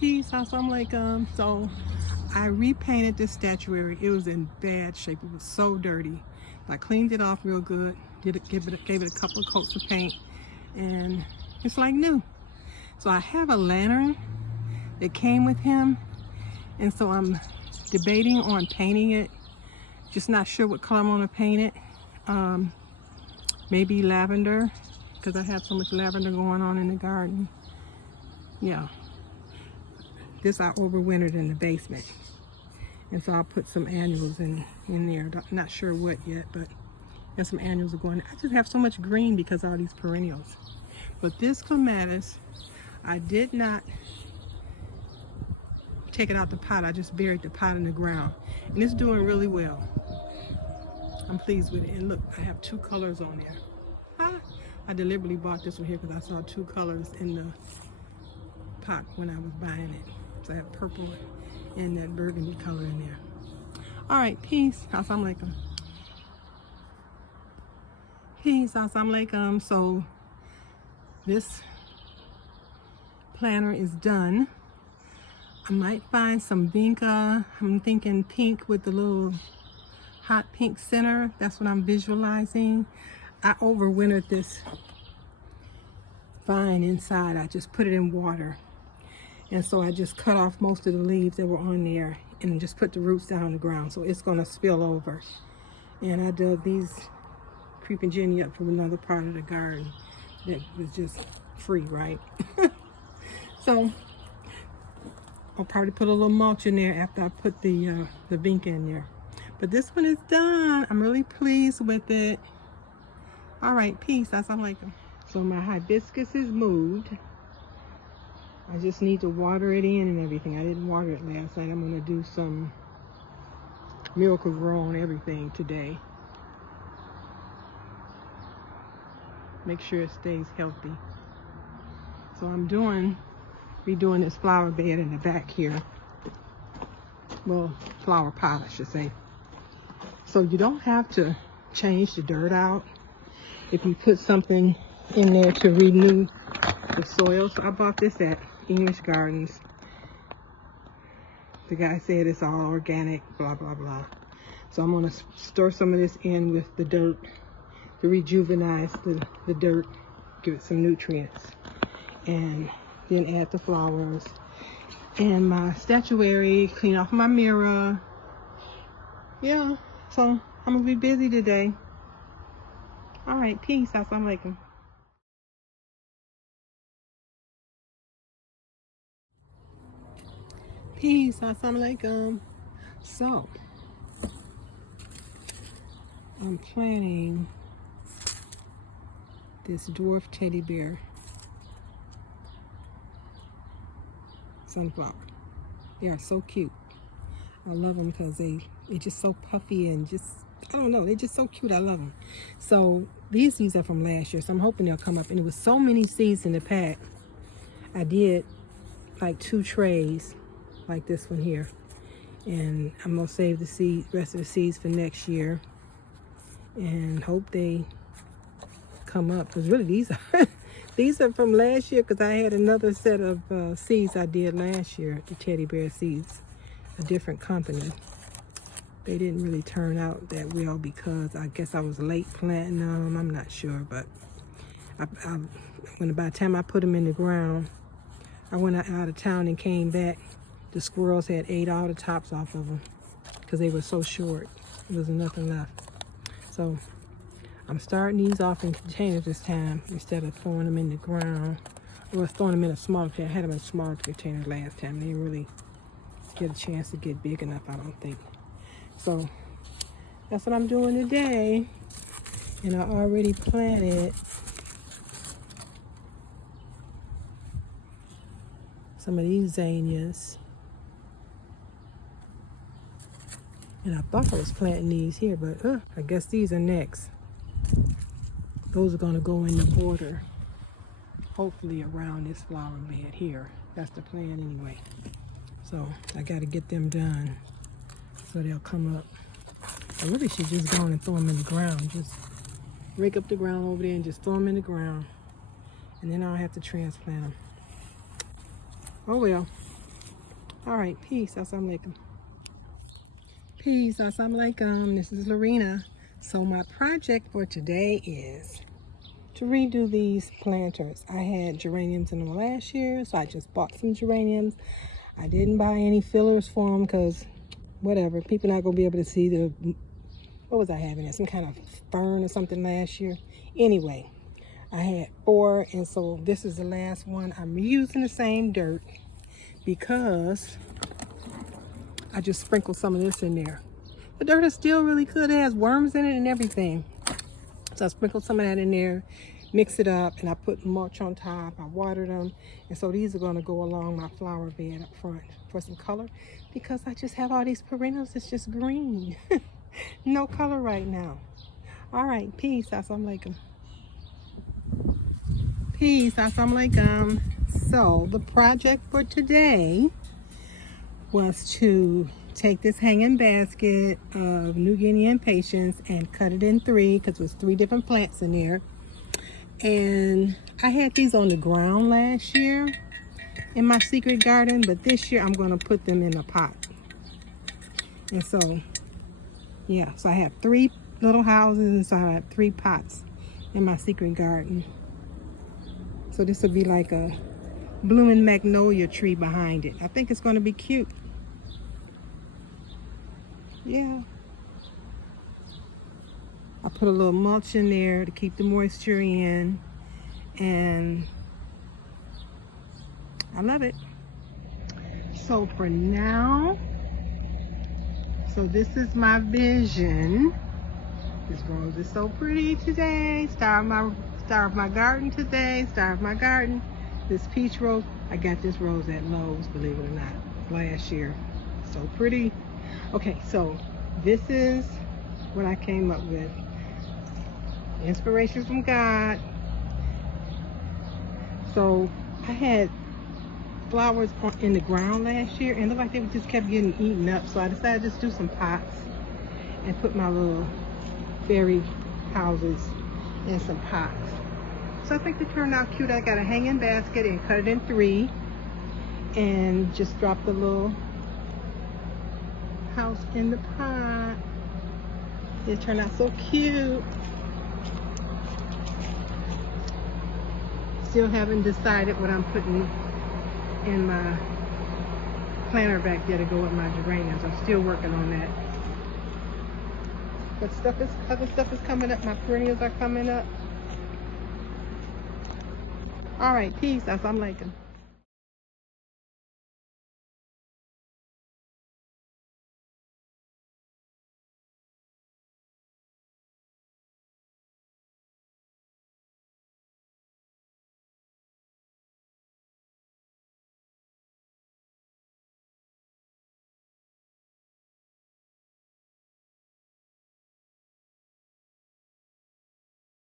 Peace, assalamualaikum. So I repainted this statuary. It was in bad shape. It was so dirty. I cleaned it off real good, gave it a couple of coats of paint, and it's like new. So I have a lantern that came with him, and so I'm debating on painting it. Just not sure what color I'm gonna paint it. Maybe lavender, because I have so much lavender going on in the garden. Yeah. This I overwintered in the basement. And so I'll put some annuals in there. Not sure what yet, but there's some annuals going. I just have so much green because of all these perennials. But this clematis, I did not take it out the pot. I just buried the pot in the ground. And it's doing really well. I'm pleased with it. And look, I have two colors on there. I deliberately bought this one here because I saw two colors in the pot when I was buying it. So I have purple and that burgundy color in there. All right, peace. Assalamualaikum. Peace. Assalamualaikum. So this planner is done. I might find some vinca. I'm thinking pink with the little hot pink center. That's what I'm visualizing. I overwintered this vine inside. I just put it in water. And so I just cut off most of the leaves that were on there and just put the roots down on the ground. So it's gonna spill over. And I dug these creeping Jenny up from another part of the garden that was just free, right? So I'll probably put a little mulch in there after I put the vinca in there. But this one is done. I'm really pleased with it. All right, peace. Assalamualaikum. So my hibiscus is moved. I just need to water it in and everything. I didn't water it last night. I'm gonna do some Miracle Grow on everything today. Make sure it stays healthy. So I'm redoing this flower bed in the back here. Well, flower pot, I should say. So you don't have to change the dirt out if you put something in there to renew the soil. So I bought this at English Gardens. The guy said it's all organic, blah, blah, blah. So I'm gonna stir some of this in with the dirt to rejuvenize the dirt, give it some nutrients, and then add the flowers. And my statuary, clean off my mirror. Yeah, so I'm gonna be busy today. All right, peace. Assalamualaikum. Peace. Assalamualaikum. So, I'm planting this dwarf teddy bear sunflower. They are so cute. I love them because they're just so puffy and just, I don't know, they're just so cute. I love them. So these seeds are from last year, so I'm hoping they'll come up. And there was so many seeds in the pack. I did like 2 trays like this one here. And I'm gonna save the rest of the seeds for next year and hope they come up. Because really these are from last year, because I had another set of seeds I did last year, the teddy bear seeds, a different company. They didn't really turn out that well because I guess I was late planting them. I'm not sure, but by the time I put them in the ground, I went out of town and came back. The squirrels had ate all the tops off of them because they were so short. There was nothing left. So I'm starting these off in containers this time instead of throwing them in the ground. Or throwing them in a smaller container. I had them in a smaller container last time. They didn't really get a chance to get big enough, I don't think. So that's what I'm doing today. And I already planted some of these zinnias. And I thought I was planting these here, but I guess these are next. Those are gonna go in the border, hopefully around this flower bed here. That's the plan anyway. So I gotta get them done so they'll come up. I really should just go on and throw them in the ground. Just rake up the ground over there and just throw them in the ground. And then I'll have to transplant them. Oh well. All right, peace. Assalamu alaikum. Peace. Assalamu alaikum. This is Lorena. So my project for today is to redo these planters. I had geraniums in them last year, so I just bought some geraniums. I didn't buy any fillers for them because whatever, people not gonna be able to see the, what was I having there? Some kind of fern or something last year. Anyway, I had 4, and so this is the last one. I'm reusing the same dirt because I just sprinkled some of this in there. The dirt is still really good. It has worms in it and everything. So I sprinkled some of that in there, mix it up, and I put mulch on top. I watered them. And so these are going to go along my flower bed up front for some color because I just have all these perennials that's just green. No color right now. All right, peace. Assalamu alaikum. Peace. Assalamu alaikum. So the project for today was to take this hanging basket of New Guinean patience and cut it in 3 because it was 3 different plants in there. And I had these on the ground last year in my secret garden, but this year I'm going to put them in a pot. And so, yeah, so I have 3 little houses, and so I have 3 pots in my secret garden. So this will be like a blooming magnolia tree behind it. I think it's going to be cute. Yeah. I put a little mulch in there to keep the moisture in, and I love it. So for now, so this is my vision. This rose is so pretty today. Star of my garden today. Star of my garden. This peach rose, I got this rose at Lowe's, believe it or not, last year. So pretty. Okay, so this is what I came up with. Inspiration from God. So I had flowers in the ground last year, and it looked like they just kept getting eaten up. So I decided to just do some pots and put my little fairy houses in some pots. So I think they turned out cute. I got a hanging basket and cut it in 3 and just dropped the little house in the pot. It turned out so cute. Still haven't decided what I'm putting in my planter back there to go with my geraniums. I'm still working on that. But other stuff is coming up. My perennials are coming up. All right, peace. Assalamu alaikum.